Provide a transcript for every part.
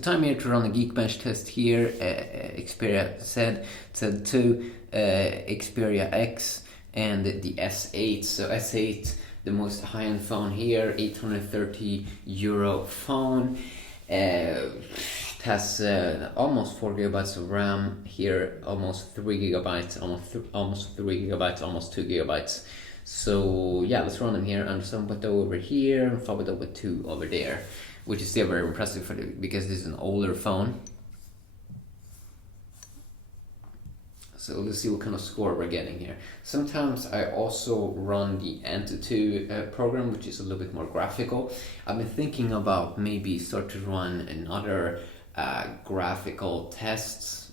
time here to run a Geekbench test here. Xperia Z2, Xperia X, and the S8. So S8, the most high-end phone here, €830 phone. It has almost 4 gigabytes of RAM here, almost 3 gigabytes, almost 3 gigabytes, almost 2 gigabytes. So yeah, let's run them here. And Sambato over here, and Fabato with 2 over there, which is still very impressive because this is an older phone. So let's see what kind of score we're getting here. Sometimes I also run the Antutu program, which is a little bit more graphical. I've been thinking about maybe start to run another graphical tests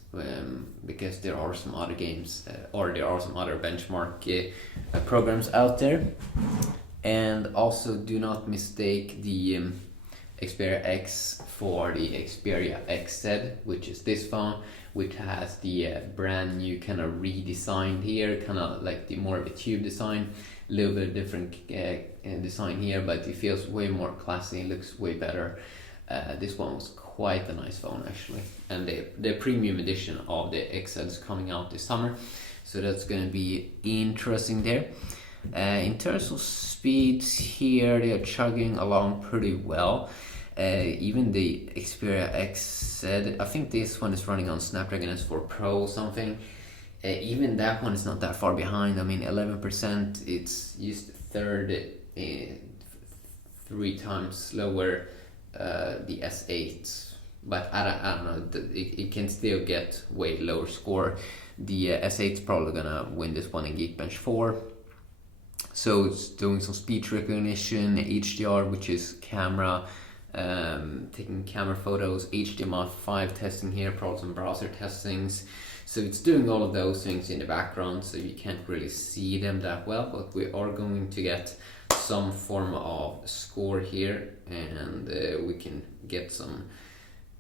because there are some other games or there are some other benchmark programs out there. And also do not mistake the Xperia X for the Xperia XZ, which is this phone, which has the brand new kind of redesigned here, kind of like the more of a tube design, a little bit different design here, but it feels way more classy and looks way better. This one was quite a nice phone actually, and the premium edition of the XZ is coming out this summer, so that's going to be interesting there. In terms of speeds here, they are chugging along pretty well. Even the Xperia XZ, I think this one is running on Snapdragon S4 Pro or something. Even that one is not that far behind. I mean, 11%, it's just third, 3 times slower the S8. But I don't know, it can still get way lower score. The S8 is probably gonna win this one in Geekbench 4. So it's doing some speech recognition, HDR, which is camera, taking camera photos, HDMI5 testing here, probably some browser testings. So it's doing all of those things in the background, so you can't really see them that well, but we are going to get some form of score here, and we can get some,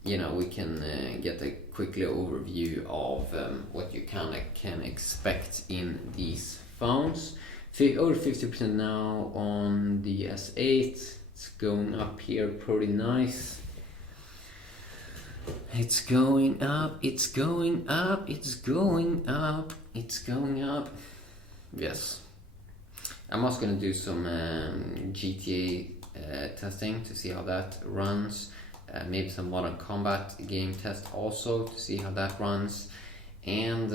we can get a quickly overview of what you kind of can expect in these phones. Over 50% now on the S8. It's going up here pretty nice. It's going up, it's going up, it's going up, it's going up. Yes. I'm also going to do some GTA testing to see how that runs. Maybe some Modern Combat game test also to see how that runs. And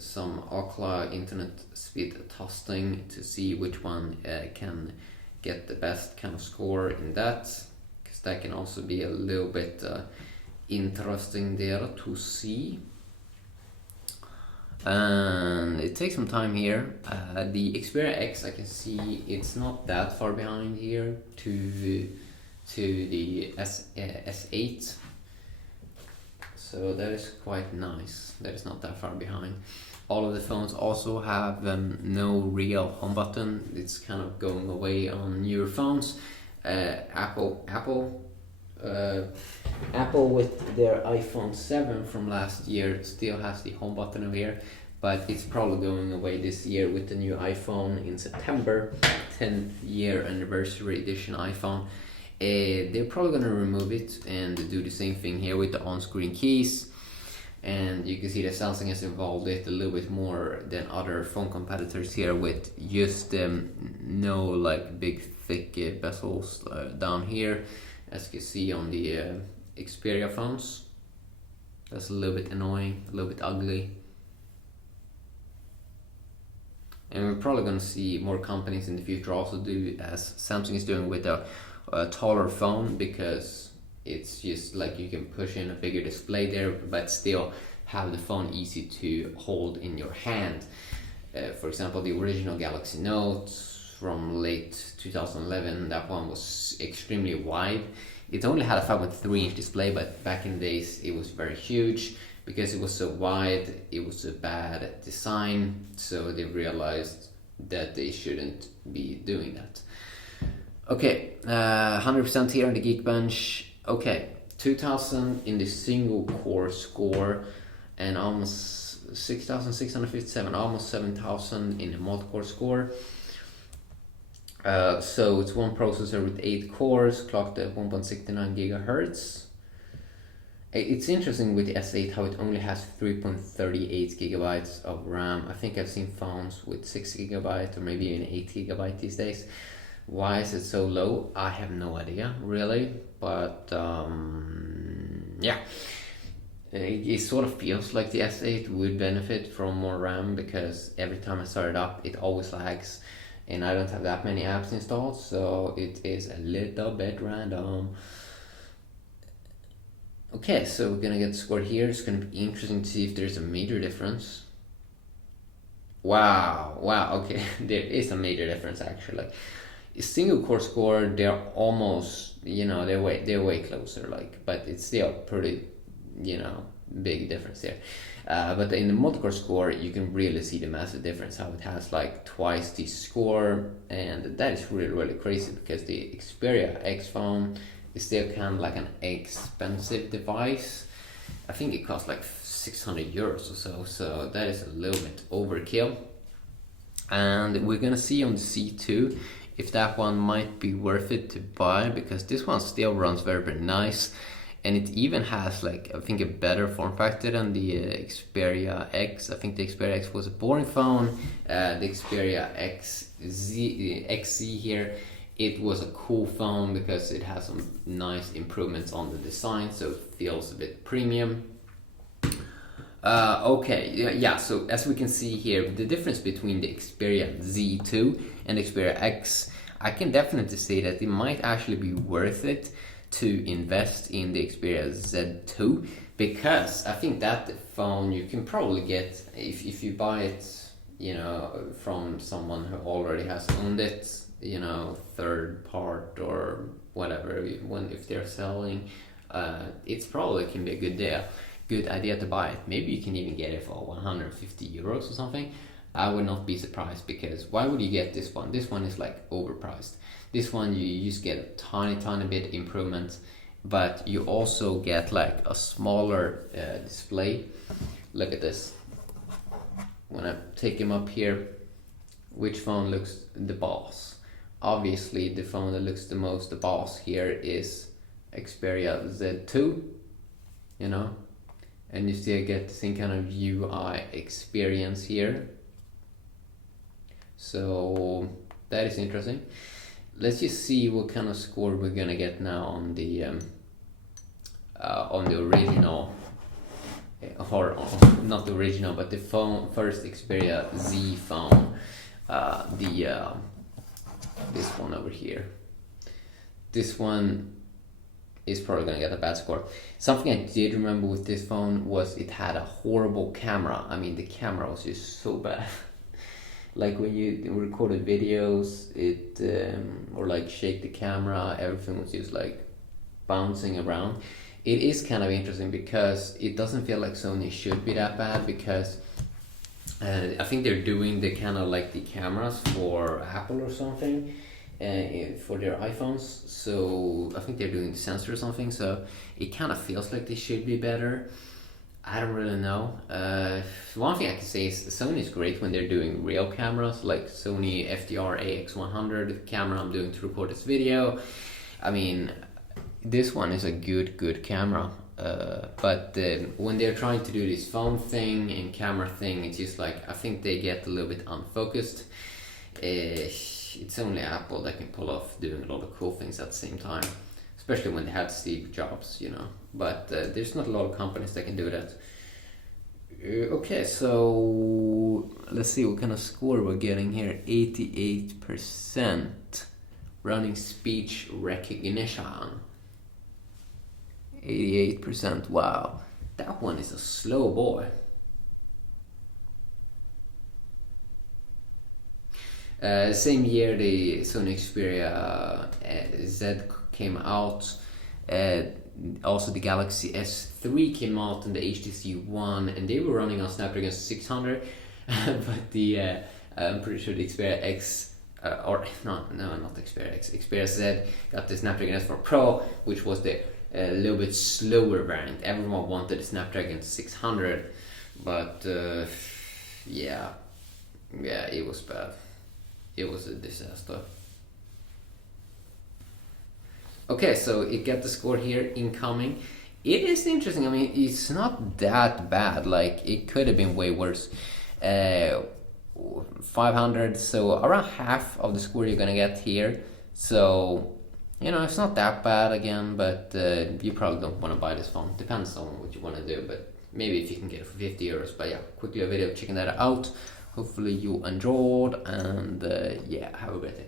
some Ookla internet speed testing to see which one can get the best kind of score in that, because that can also be a little bit interesting there to see. And it takes some time here. The Xperia X, I can see it's not that far behind here to the S8. So that is quite nice. That is not that far behind. All of the phones also have no real home button. It's kind of going away on newer phones. Apple with their iPhone 7 from last year still has the home button over here, but it's probably going away this year with the new iPhone in September, 10th year anniversary edition iPhone. They're probably going to remove it and do the same thing here with the on-screen keys. And you can see that Samsung has evolved it a little bit more than other phone competitors here, with just no like big thick bezels down here, as you can see on the Xperia phones. That's a little bit annoying, a little bit ugly. And we're probably going to see more companies in the future also do as Samsung is doing with a taller phone, because it's just like you can push in a bigger display there, but still have the phone easy to hold in your hand. For example, the original Galaxy Note from late 2011, that one was extremely wide. It only had a 5.3-inch display, but back in the days it was very huge. Because it was so wide, it was a bad design, so they realized that they shouldn't be doing that. Okay, 100% here on the Geekbench. Okay, 2000 in the single core score, and almost 6,657, almost 7,000 in the multi-core score. So it's one processor with 8 cores, clocked at 1.69 gigahertz. It's interesting with the S8 how it only has 3.38 gigabytes of RAM. I think I've seen phones with 6 gigabytes or maybe even 8 gigabytes these days. Why is it so low? I have no idea, really. But yeah, it sort of feels like the S8 would benefit from more RAM because every time I start it up, it always lags. And I don't have that many apps installed, so it is a little bit random. Okay, so we're gonna get the score here. It's gonna be interesting to see if there's a major difference. Wow, okay, there is a major difference actually. Like a single core score, they're almost, they're way closer. Like, but it's still pretty, big difference there. But in the multi-core score, you can really see the massive difference. How it has like twice the score, and that is really crazy because the Xperia X phone is still kind of like an expensive device. I think it costs like 600 euros or so, so that is a little bit overkill. And we're gonna see on the C2 if that one might be worth it to buy, because this one still runs very nice, and it even has like, I think, a better form factor than the Xperia X. I think the Xperia X was a boring phone. The Xperia XZ here, it was a cool phone because it has some nice improvements on the design, so it feels a bit premium. Okay, yeah, so as we can see here, the difference between the Xperia Z2 and the Xperia X, I can definitely say that it might actually be worth it to invest in the Xperia Z2, because I think that phone you can probably get, if you buy it, from someone who already has owned it, third part or whatever, if they're selling, it's probably can be a good idea to buy it. Maybe you can even get it for 150 euros or something. I would not be surprised, because why would you get this one? This one is like overpriced. This one you just get a tiny bit improvement, but you also get like a smaller display. Look at this. When I take him up here, which phone looks the boss? Obviously the phone that looks the most the boss here is Xperia Z2, and you still get the same kind of UI experience here. So that is interesting. Let's just see what kind of score we're gonna get now on the original, or not the original, but the first Xperia Z phone, this one over here. This one is probably gonna get a bad score. Something I did remember with this phone was it had a horrible camera. I mean, the camera was just so bad. Like when you recorded videos, or like shake the camera, everything was just like bouncing around. It is kind of interesting because it doesn't feel like Sony should be that bad, because I think they're doing the kind of like the cameras for Apple or something, for their iPhones. So I think they're doing the sensor or something. So it kind of feels like they should be better. I don't really know. One thing I can say is Sony is great when they're doing real cameras, like Sony FDR AX100, the camera I'm doing to record this video. I mean, this one is a good camera. But when they're trying to do this phone thing and camera thing, it's just like, I think they get a little bit unfocused. It's only Apple that can pull off doing a lot of cool things at the same time, especially when they had Steve Jobs, But there's not a lot of companies that can do that. Okay, so let's see what kind of score we're getting here. 88% running speech recognition. 88%, wow. That one is a slow boy. Same year the Sony Xperia Z came out. Also the Galaxy S3 came out in the HTC One, and they were running on Snapdragon 600. But the I'm pretty sure the Xperia X, not Xperia X, Xperia Z got the Snapdragon S4 Pro, which was the little bit slower variant. Everyone wanted the Snapdragon 600, but yeah, it was bad. It was a disaster. Okay, so it got the score here incoming. it is interesting. I mean, it's not that bad. Like, it could have been way worse. 500, so around half of the score you're gonna get here. So, it's not that bad again, but you probably don't want to buy this phone. Depends on what you want to do, but maybe if you can get it for 50 euros. But yeah, quickly a video checking that out. Hopefully you enjoyed, and yeah, have a great day.